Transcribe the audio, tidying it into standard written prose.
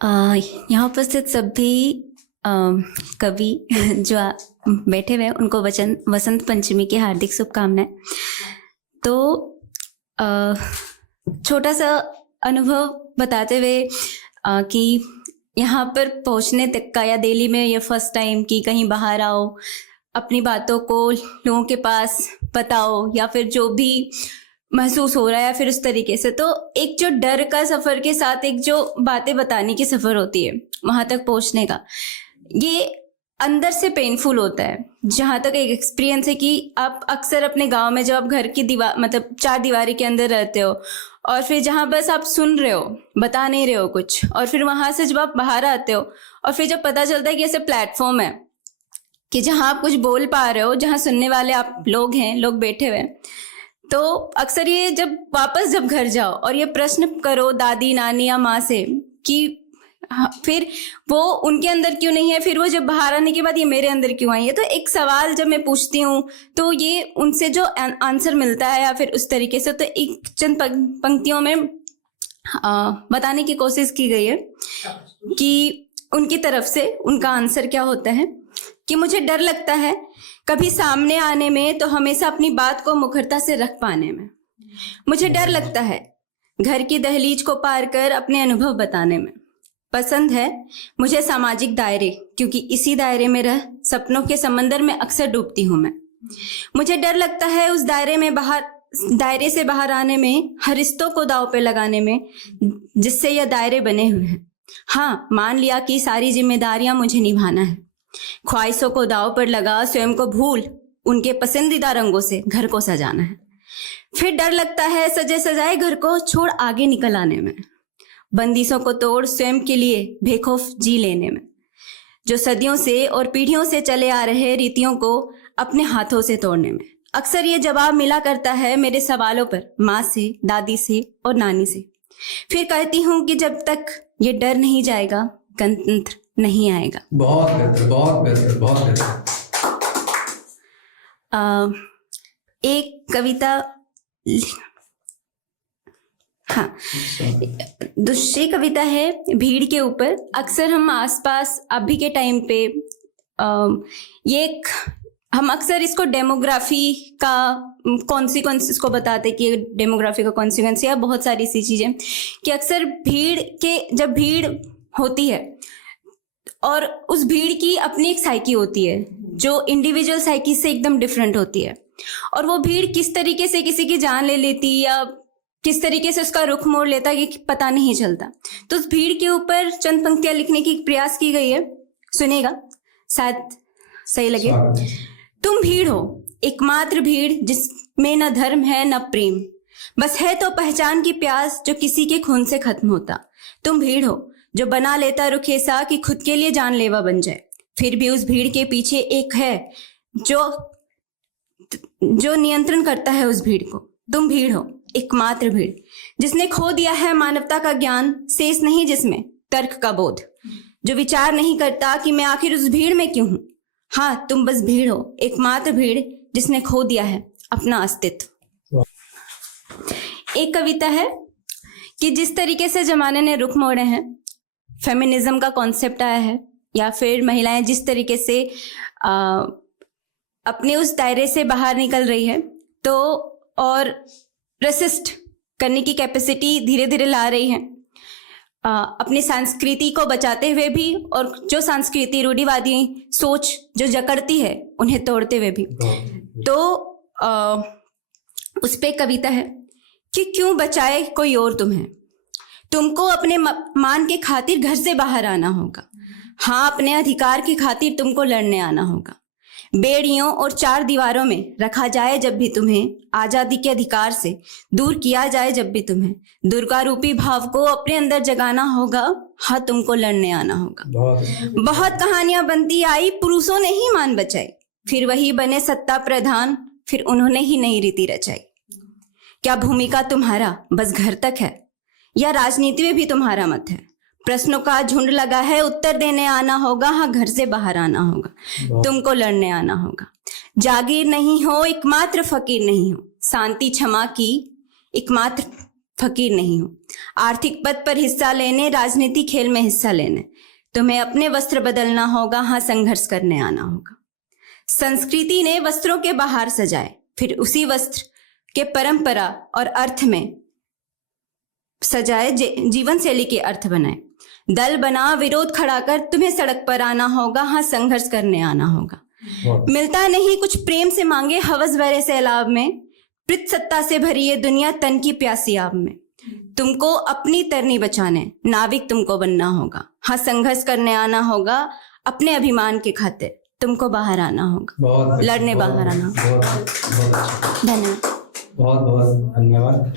यहाँ उपस्थित सभी कवि जो बैठे हुए हैं उनको वसंत पंचमी की हार्दिक शुभकामनाएं। तो छोटा सा अनुभव बताते हुए कि यहाँ पर पहुँचने तक का या दिल्ली में ये फर्स्ट टाइम कि कहीं बाहर आओ, अपनी बातों को लोगों के पास बताओ या फिर जो भी महसूस हो रहा है या फिर उस तरीके से, तो एक जो डर का सफ़र के साथ एक जो बातें बताने की सफ़र होती है वहाँ तक पहुँचने का, ये अंदर से पेनफुल होता है। जहाँ तक एक एक्सपीरियंस है कि आप अक्सर अपने गांव में जब आप घर की दीवार मतलब चार दीवारी के अंदर रहते हो और फिर जहाँ बस आप सुन रहे हो, बता नहीं रहे हो कुछ, और फिर वहाँ से जब आप बाहर आते हो और फिर जब पता चलता है कि ऐसे प्लेटफॉर्म है कि जहाँ आप कुछ बोल पा रहे हो, जहाँ सुनने वाले आप लोग हैं, लोग बैठे हुए हैं, तो अक्सर ये जब वापस जब घर जाओ और ये प्रश्न करो दादी नानी या माँ से कि फिर वो उनके अंदर क्यों नहीं है, फिर वो जब बाहर आने के बाद ये मेरे अंदर क्यों आई है, तो एक सवाल जब मैं पूछती हूँ तो ये उनसे जो आंसर मिलता है या फिर उस तरीके से, तो एक चंद पंक्तियों में बताने की कोशिश की गई है कि उनकी तरफ से उनका आंसर क्या होता है कि मुझे डर लगता है कभी सामने आने में तो हमेशा अपनी बात को मुखरता से रख पाने में। मुझे डर लगता है घर की दहलीज को पार कर अपने अनुभव बताने में। पसंद है मुझे सामाजिक दायरे, क्योंकि इसी दायरे में रह सपनों के समंदर में अक्सर डूबती हूँ मैं। मुझे डर लगता है उस दायरे से बाहर आने में, हर रिश्तों को दांव पे लगाने में जिससे यह दायरे बने हुए हैं। हाँ, मान लिया कि सारी जिम्मेदारियां मुझे निभाना है। ख्वाहिशों को दांव पर लगा, स्वयं को भूल उनके पसंदीदा रंगों से घर को सजाना है। फिर डर लगता है सजे सजाए घर को छोड़ आगे निकल आने में, बंदिशों को तोड़ स्वयं के लिए बेखौफ जी लेने में, जो सदियों से और पीढ़ियों से चले आ रहे रीतियों को अपने हाथों से तोड़ने में। अक्सर ये जवाब मिला करता है मेरे सवालों पर माँ से, दादी से और नानी से। फिर कहती हूँ कि जब तक ये डर नहीं जाएगा गणतंत्र नहीं आएगा। बहुत बेहतर, बहुत बेहतर, बहुत बेहतर। एक कविता, हाँ, दूसरी कविता है भीड़ के ऊपर। अक्सर हम आसपास अभी के टाइम पे हम अक्सर इसको डेमोग्राफी का कॉन्सिक्वेंस इसको बताते कि डेमोग्राफी का कॉन्सिक्वेंस या बहुत सारी सी चीजें कि अक्सर जब भीड़ होती है और उस भीड़ की अपनी एक साइकी होती है जो इंडिविजुअल साइकी से एकदम डिफरेंट होती है, और वो भीड़ किस तरीके से किसी की जान ले लेती या किस तरीके से उसका रुख मोड़ लेता कि पता नहीं चलता। तो उस भीड़ के ऊपर चंद पंक्तियां लिखने की प्रयास की गई है, सुनेगा, शायद सही लगे। तुम भीड़ हो, एकमात्र भीड़ जिसमें न धर्म है न प्रेम, बस है तो पहचान की प्यास जो किसी के खून से खत्म होता। तुम भीड़ हो जो बना लेता रुख ऐसा कि खुद के लिए जानलेवा बन जाए, फिर भी उस भीड़ के पीछे एक है जो नियंत्रण करता है उस भीड़ को। तुम भीड़ हो, एकमात्र भीड़ जिसने खो दिया है मानवता का ज्ञान, शेष नहीं जिसमें तर्क का बोध, जो विचार नहीं करता कि मैं आखिर उस भीड़ में क्यों हूं। हाँ, तुम बस भीड़ हो, एकमात्र भीड़ जिसने खो दिया है अपना अस्तित्व। एक कविता है कि जिस तरीके से जमाने ने रुख मोड़े हैं, फेमिनिज्म का कॉन्सेप्ट आया है या फिर महिलाएं जिस तरीके से अपने उस दायरे से बाहर निकल रही है, तो और रेसिस्ट करने की कैपेसिटी धीरे धीरे ला रही है, अपनी संस्कृति को बचाते हुए भी, और जो संस्कृति रूढ़िवादी सोच जो जकड़ती है उन्हें तोड़ते हुए भी। तो उस पे कविता है कि क्यों बचाए कोई और तुम्हें, तुमको अपने मान के खातिर घर से बाहर आना होगा। हाँ, अपने अधिकार की खातिर तुमको लड़ने आना होगा। बेड़ियों और चार दीवारों में रखा जाए जब भी तुम्हें, आजादी के अधिकार से दूर किया जाए जब भी तुम्हें, दुर्गा रूपी भाव को अपने अंदर जगाना होगा। हाँ, तुमको लड़ने आना होगा। बहुत कहानियां बनती आई, पुरुषों ने ही मान बचाई, फिर वही बने सत्ता प्रधान, फिर उन्होंने ही नई रीति रचाई। क्या भूमिका तुम्हारा बस घर तक है या राजनीति में भी तुम्हारा मत है? प्रश्नों का झुंड लगा है, उत्तर देने आना होगा। हाँ, घर से बाहर आना होगा, तुमको लड़ने आना होगा। जागीर नहीं हो, एकमात्र फकीर नहीं हो, शांति क्षमा की एकमात्र फकीर नहीं हो। आर्थिक पद पर हिस्सा लेने, राजनीति खेल में हिस्सा लेने। तुम्हें अपने वस्त्र बदलना होगा, हाँ संघर्ष करने आना होगा। संस्कृति ने वस्त्रों के बाहर सजाए, फिर उसी वस्त्र के परंपरा और अर्थ में सजाए, जीवन शैली के अर्थ बनाए। दल बना, विरोध खड़ा कर तुम्हें सड़क पर आना होगा, हाँ संघर्ष करने आना होगा। मिलता नहीं कुछ प्रेम से मांगे, हवस भरे सैलाब में, प्रीत सत्ता से भरी ये दुनिया तन की प्यासी आब में। तुमको अपनी तरनी बचाने नाविक तुमको बनना होगा, हाँ संघर्ष करने आना होगा। अपने अभिमान के खातिर तुमको बाहर आना होगा, लड़ने बाहर आना होगा। बहुत अच्छा, धन्यवाद। बहुत बहुत धन्यवाद।